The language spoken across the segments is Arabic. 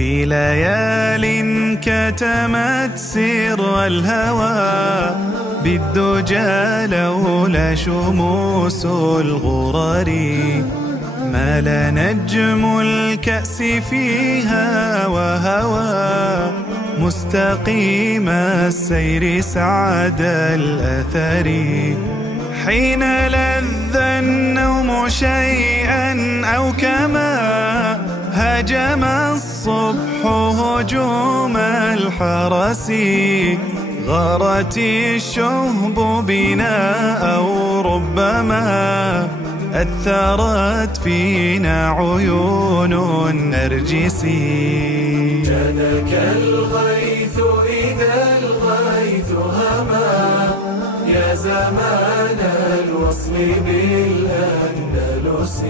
في ليال كتمت سر الهوى بالدجى لولا شموس الغرر مال نجم الكأس فيها وهوى مستقيم السير سعد الأثر حين لذ النوم شيئا أو كما هجم الصبح هجوم الحرس غارت الشهب بنا أو ربما أثرت فينا عيون النرجس جادك الغيث إذا الغيث هما يا زمان الوصل بالأندلس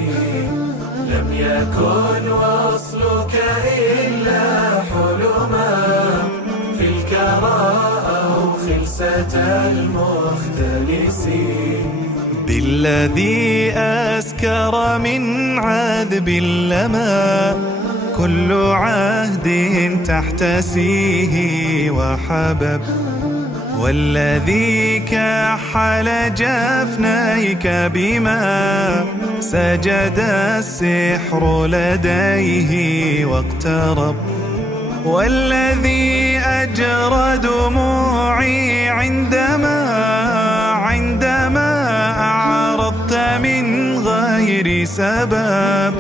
لم يكن وصلك إلا حلما في الكرى أو خلسة المختلس بالذي أسكر من عذب اللمى كل عهد تحتسيه وحبب والذي كحل جفنيك بما سجد السحر لديه واقترب والذي أجرى دموعي عندما أعرضت من غير سبب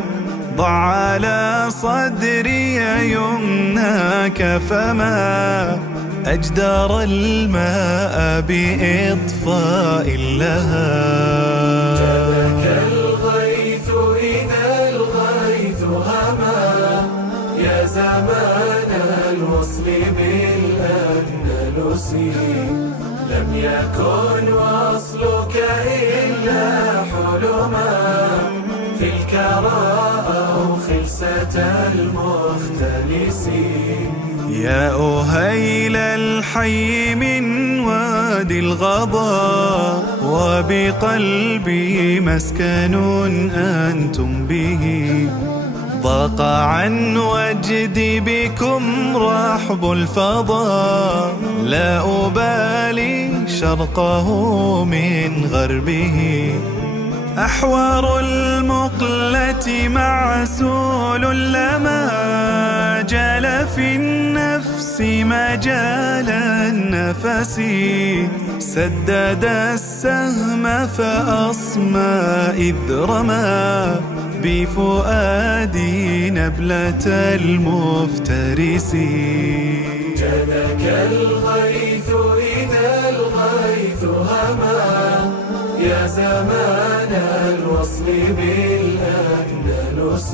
ضع على صدري يمناك فما أجدر الماء بإطفاء اللهب جادك الغيث إذا الغيث هما يا زمان الوصل بالأندلس لم يكن وصلك إلا حلما في الكرى أو خلسة المختلس يا أهيل الحي من وادي الغضا وبقلبي مسكن أنتم به ضاق عن وجدي بكم رحب الفضا لا أبالي شرقه من غربه أحوار المقلة معسول لما جال في النفس مجال النفس سدد السهم فأصمى إذ رمى بفؤادي نبلة المفترس جادك الغيث إذا الغيث هما يا زمان الوصل بالأندلس